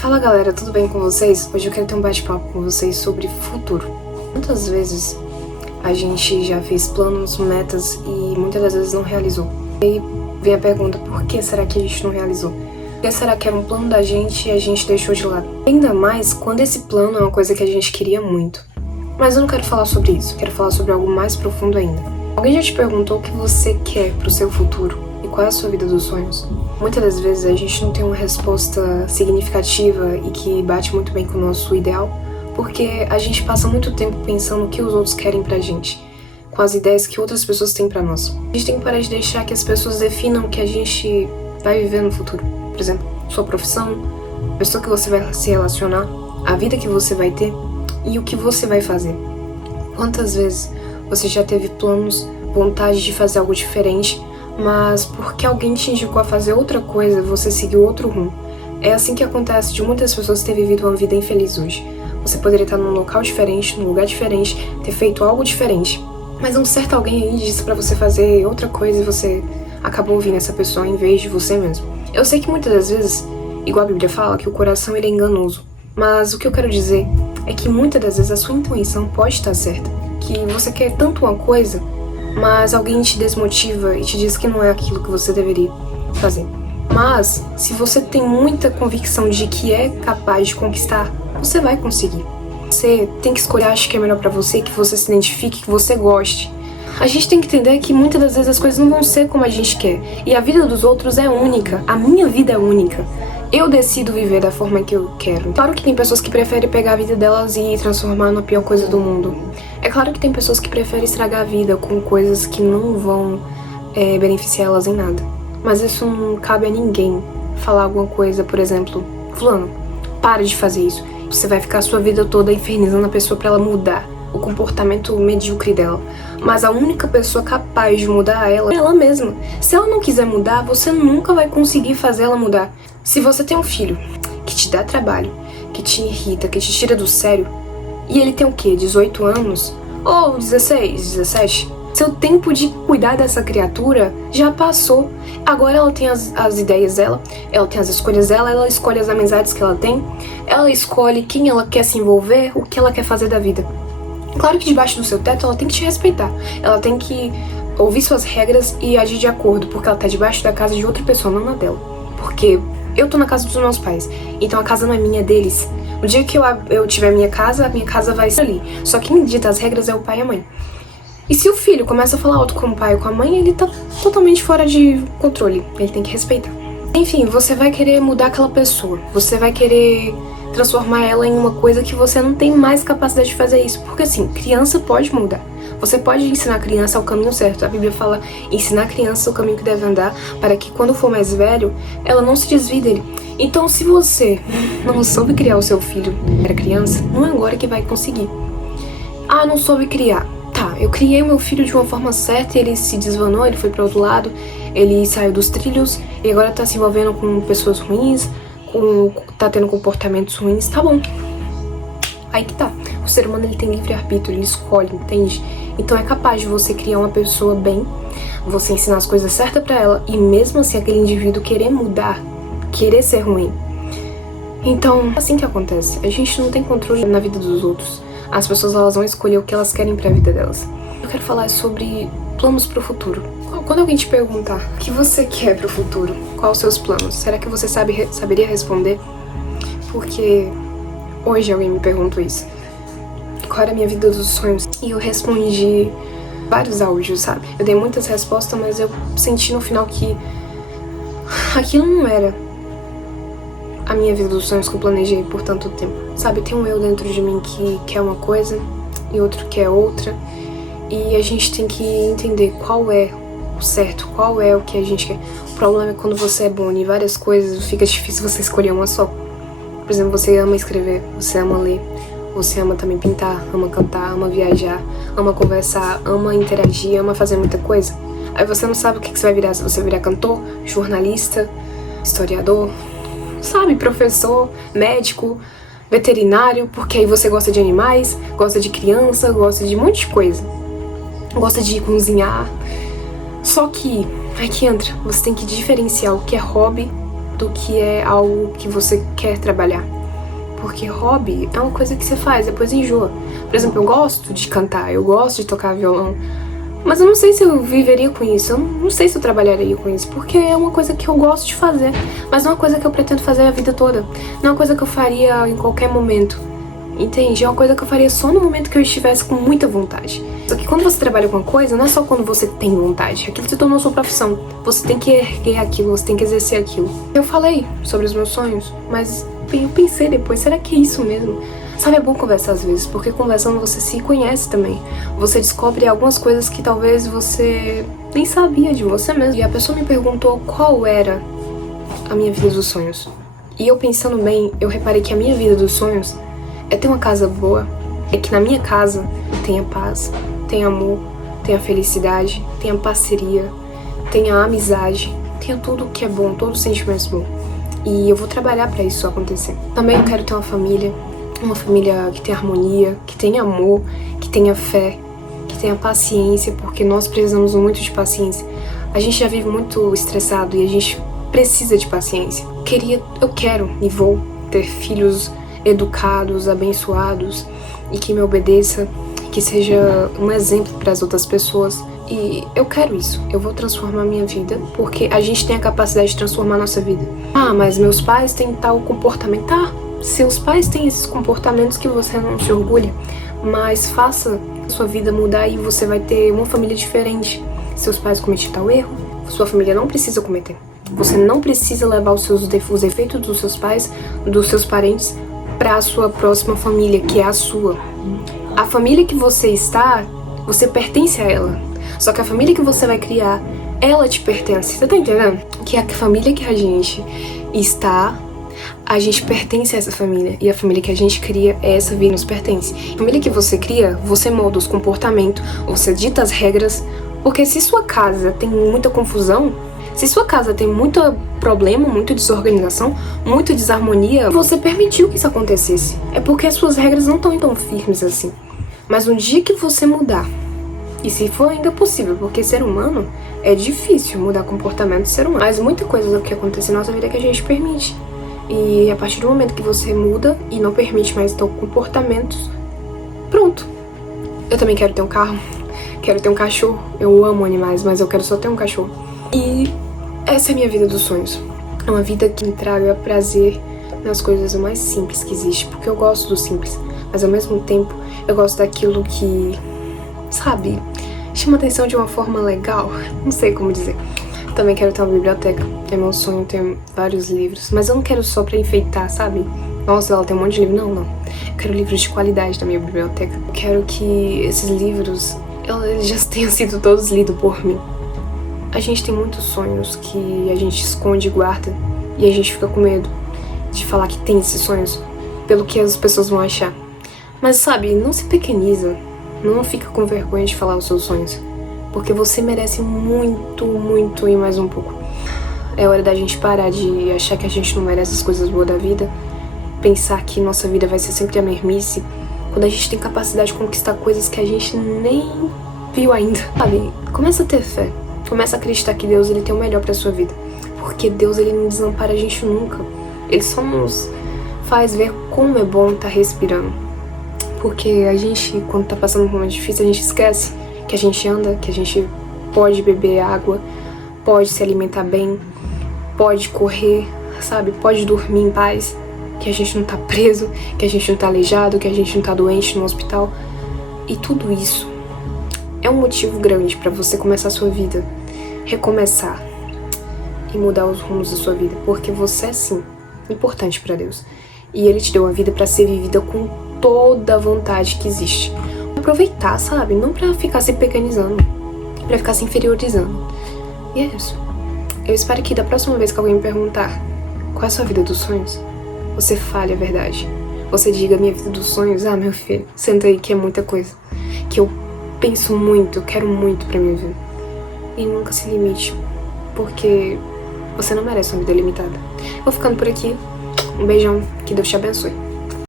Fala galera, tudo bem com vocês? Hoje eu quero ter um bate-papo com vocês sobre futuro. Muitas vezes a gente já fez planos, metas e muitas das vezes não realizou. E aí vem a pergunta, por que será que a gente não realizou? Por que será que era um plano da gente e a gente deixou de lado? Ainda mais quando esse plano é uma coisa que a gente queria muito. Mas eu não quero falar sobre isso, quero falar sobre algo mais profundo ainda. Alguém já te perguntou o que você quer pro seu futuro? E qual é a sua vida dos sonhos? Muitas das vezes a gente não tem uma resposta significativa e que bate muito bem com o nosso ideal, porque a gente passa muito tempo pensando o que os outros querem pra gente, com as ideias que outras pessoas têm pra nós. A gente tem que parar de deixar que as pessoas definam o que a gente vai viver no futuro. Por exemplo, sua profissão, a pessoa que você vai se relacionar, a vida que você vai ter e o que você vai fazer. Quantas vezes você já teve planos, vontade de fazer algo diferente, mas porque alguém te indicou a fazer outra coisa, você seguiu outro rumo? É assim que acontece de muitas pessoas terem vivido uma vida infeliz hoje. Você poderia estar num local diferente, num lugar diferente, ter feito algo diferente, mas um certo alguém aí disse pra você fazer outra coisa e você acabou ouvindo essa pessoa em vez de você mesmo. Eu sei que muitas das vezes, igual a Bíblia fala, que o coração ele é enganoso, mas o que eu quero dizer é que muitas das vezes a sua intuição pode estar certa, que você quer tanto uma coisa, mas alguém te desmotiva e te diz que não é aquilo que você deveria fazer. Mas, se você tem muita convicção de que é capaz de conquistar, você vai conseguir. Você tem que escolher, acho que é melhor pra você, que você se identifique, que você goste. A gente tem que entender que muitas das vezes as coisas não vão ser como a gente quer. E a vida dos outros é única. A minha vida é única. Eu decido viver da forma que eu quero. Claro que tem pessoas que preferem pegar a vida delas e transformar na pior coisa do mundo. É claro que tem pessoas que preferem estragar a vida com coisas que não vão beneficiar elas em nada. Mas isso não cabe a ninguém falar alguma coisa, por exemplo, fulano, para de fazer isso. Você vai ficar a sua vida toda infernizando a pessoa pra ela mudar o comportamento medíocre dela. Mas a única pessoa capaz de mudar ela é ela mesma. Se ela não quiser mudar, você nunca vai conseguir fazer ela mudar. Se você tem um filho que te dá trabalho, que te irrita, que te tira do sério, e ele tem o quê? 18 anos? Ou 16, 17? Seu tempo de cuidar dessa criatura já passou. Agora ela tem as ideias dela, ela tem as escolhas dela, ela escolhe as amizades que ela tem, ela escolhe quem ela quer se envolver, o que ela quer fazer da vida. Claro que debaixo do seu teto ela tem que te respeitar, ela tem que ouvir suas regras e agir de acordo, porque ela tá debaixo da casa de outra pessoa, não na dela. Porque eu tô na casa dos meus pais, então a casa não é minha, é deles. No dia que eu tiver minha casa vai ser ali. Só quem me dita as regras é o pai e a mãe. E se o filho começa a falar alto com o pai ou com a mãe, ele tá totalmente fora de controle. Ele tem que respeitar. Enfim, você vai querer mudar aquela pessoa. Você vai querer transformar ela em uma coisa que você não tem mais capacidade de fazer isso. Porque assim, criança pode mudar. Você pode ensinar a criança o caminho certo. A Bíblia fala, ensinar a criança o caminho que deve andar, para que quando for mais velho, ela não se desvie dele. Então, se você não soube criar o seu filho quando era criança, não é agora que vai conseguir. Ah, não soube criar. Tá, eu criei o meu filho de uma forma certa, ele se desvanou, ele foi para outro lado, ele saiu dos trilhos e agora tá se envolvendo com pessoas ruins, tá tendo comportamentos ruins, tá bom. Aí que tá. O ser humano ele tem livre-arbítrio, ele escolhe, entende? Então é capaz de você criar uma pessoa bem, você ensinar as coisas certas pra ela e mesmo assim aquele indivíduo querer mudar, querer ser ruim. Então, é assim que acontece. A gente não tem controle na vida dos outros. As pessoas elas vão escolher o que elas querem pra vida delas. Eu quero falar sobre planos pro futuro. Quando alguém te perguntar o que você quer pro futuro, quais os seus planos, será que você saberia responder? Porque hoje alguém me perguntou isso. Qual era a minha vida dos sonhos? E eu respondi vários áudios, sabe? Eu dei muitas respostas, mas eu senti no final que aquilo não era a minha vida dos sonhos que eu planejei por tanto tempo. Sabe, tem um eu dentro de mim que quer uma coisa e outro quer outra. E a gente tem que entender qual é o certo, qual é o que a gente quer. O problema é quando você é bom em várias coisas, fica difícil você escolher uma só. Por exemplo, você ama escrever, você ama ler, você ama também pintar, ama cantar, ama viajar, ama conversar, ama interagir, ama fazer muita coisa. Aí você não sabe o que você vai virar, se você vai virar cantor, jornalista, historiador, sabe, professor, médico, veterinário, porque aí você gosta de animais, gosta de criança, gosta de um monte de coisa. Gosta de cozinhar. Só que, aí que entra, você tem que diferenciar o que é hobby do que é algo que você quer trabalhar. Porque hobby é uma coisa que você faz, depois enjoa. Por exemplo, eu gosto de cantar, eu gosto de tocar violão, mas eu não sei se eu viveria com isso, eu não sei se eu trabalharia com isso, porque é uma coisa que eu gosto de fazer, mas não é uma coisa que eu pretendo fazer a vida toda. Não é uma coisa que eu faria em qualquer momento, entende? É uma coisa que eu faria só no momento que eu estivesse com muita vontade. Só que quando você trabalha com uma coisa, não é só quando você tem vontade, aquilo se tornou sua profissão. Você tem que erguer aquilo, você tem que exercer aquilo. Eu falei sobre os meus sonhos, mas eu pensei depois, será que é isso mesmo? Sabe, é bom conversar às vezes, porque conversando você se conhece também. Você descobre algumas coisas que talvez você nem sabia de você mesmo. E a pessoa me perguntou qual era a minha vida dos sonhos. E eu pensando bem, eu reparei que a minha vida dos sonhos é ter uma casa boa, é que na minha casa tenha paz, tenha amor, tenha felicidade, tenha parceria, tenha amizade, tenha tudo que é bom, todos os sentimentos bons. E eu vou trabalhar pra isso acontecer. Também eu quero ter uma família que tenha harmonia, que tenha amor, que tenha fé, que tenha paciência, porque nós precisamos muito de paciência. A gente já vive muito estressado e a gente precisa de paciência. Eu quero e vou ter filhos educados, abençoados e que me obedeça, que seja um exemplo para as outras pessoas. E eu quero isso, eu vou transformar minha vida, porque a gente tem a capacidade de transformar a nossa vida. Ah, mas meus pais têm tal comportamento. Tá, seus pais têm esses comportamentos que você não se orgulha, mas faça a sua vida mudar e você vai ter uma família diferente. Seus pais cometeram tal erro, sua família não precisa cometer. Você não precisa levar os efeitos dos seus pais, dos seus parentes, para a sua próxima família, que é a sua. A família que você está, você pertence a ela. Só que a família que você vai criar, ela te pertence. Você tá entendendo? Que a família que a gente está, a gente pertence a essa família. E a família que a gente cria, essa vida nos pertence. A família que você cria, você molda os comportamentos, você dita as regras. Porque se sua casa tem muita confusão, se sua casa tem muito problema, muita desorganização, muita desarmonia, você permitiu que isso acontecesse. É porque as suas regras não estão tão firmes assim. Mas um dia que você mudar, e se for ainda possível, porque ser humano é difícil mudar comportamento de ser humano. Mas muita coisa do que acontece na nossa vida é que a gente permite. E a partir do momento que você muda e não permite mais ter comportamentos, pronto. Eu também quero ter um carro, quero ter um cachorro. Eu amo animais, mas eu quero só ter um cachorro. E essa é a minha vida dos sonhos. É uma vida que me traga prazer nas coisas mais simples que existe, porque eu gosto do simples, mas ao mesmo tempo eu gosto daquilo que, sabe, chama atenção de uma forma legal, não sei como dizer. Também quero ter uma biblioteca, é meu sonho ter vários livros, mas eu não quero só pra enfeitar, sabe? Nossa, ela tem um monte de livro, não. Eu quero livros de qualidade na minha biblioteca. Eu quero que esses livros, eles já tenham sido todos lidos por mim. A gente tem muitos sonhos que a gente esconde e guarda, e a gente fica com medo de falar que tem esses sonhos, pelo que as pessoas vão achar. Mas sabe, não se pequeniza, não fica com vergonha de falar os seus sonhos, porque você merece muito, muito e mais um pouco. É hora da gente parar de achar que a gente não merece as coisas boas da vida, pensar que nossa vida vai ser sempre a mesmice, quando a gente tem capacidade de conquistar coisas que a gente nem viu ainda. Sabe, começa a ter fé, começa a acreditar que Deus ele tem o melhor pra sua vida, porque Deus ele não desampara a gente nunca, ele só nos faz ver como é bom estar respirando. Porque a gente, quando tá passando por um momento difícil, a gente esquece que a gente anda, que a gente pode beber água, pode se alimentar bem, pode correr, sabe? Pode dormir em paz, que a gente não tá preso, que a gente não tá aleijado, que a gente não tá doente no hospital. E tudo isso é um motivo grande pra você começar a sua vida, recomeçar e mudar os rumos da sua vida, porque você é sim importante pra Deus. E Ele te deu uma vida pra ser vivida com toda a vontade que existe. Aproveitar, sabe? Não pra ficar se pequenizando, pra ficar se inferiorizando. E é isso. Eu espero que da próxima vez que alguém me perguntar qual é a sua vida dos sonhos, você fale a verdade. Você diga minha vida dos sonhos, ah, meu filho, senta aí que é muita coisa, que eu penso muito, eu quero muito pra minha vida. E nunca se limite, porque você não merece uma vida limitada. Vou ficando por aqui. Um beijão, que Deus te abençoe.